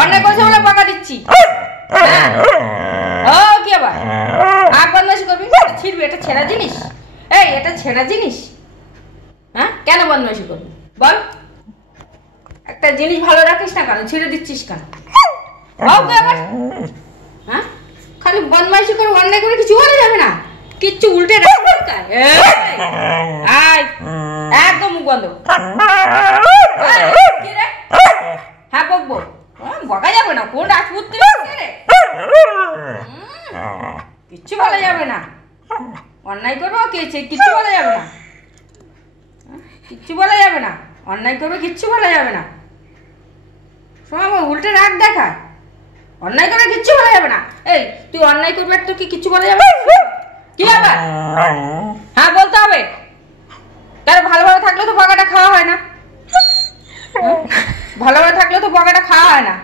অন্যায় করেছে বলে বকা দিচ্ছি। ও কি আবার আর বদমাইশি করবি? ছিড়বি, এটা ছেঁড়া জিনিস। এই এটা ছেঁড়া জিনিস, হ্যাঁ? কেন বদমাইশি করবি বল? একটা জিনিস ভালো রাখিস না কেন, ছিঁড়ে দিচ্ছিস কেন? হ্যাঁ, খালি বদমাইশি করে অন্যায় করে কিছু বলা যাবে না, কিচ্ছু উল্টে একদম মুখ বন্ধ। হ্যাঁ বকবো, বকা যাবে না। কোন রাজপুত্র কিচ্ছু বলা যাবে না, অন্যায় করবো কিচ্ছু বলা যাবে না, কিচ্ছু বলা যাবে না, অন্যায় করবে কিচ্ছু বলা যাবে না। শোনা উল্টে রাগ দেখা, অন্যায় করে কিচ্ছু বলা যাবে না। এই তুই অন্যায় করবি আর তোর কি কিচ্ছু বলা যাবে? কি আবার? হ্যাঁ বলতে হবে। তার ভালোভাবে থাকলে তো বকাটা খাওয়া হয় না, ভালোভাবে থাকলে তো বকাটা খাওয়া হয় না।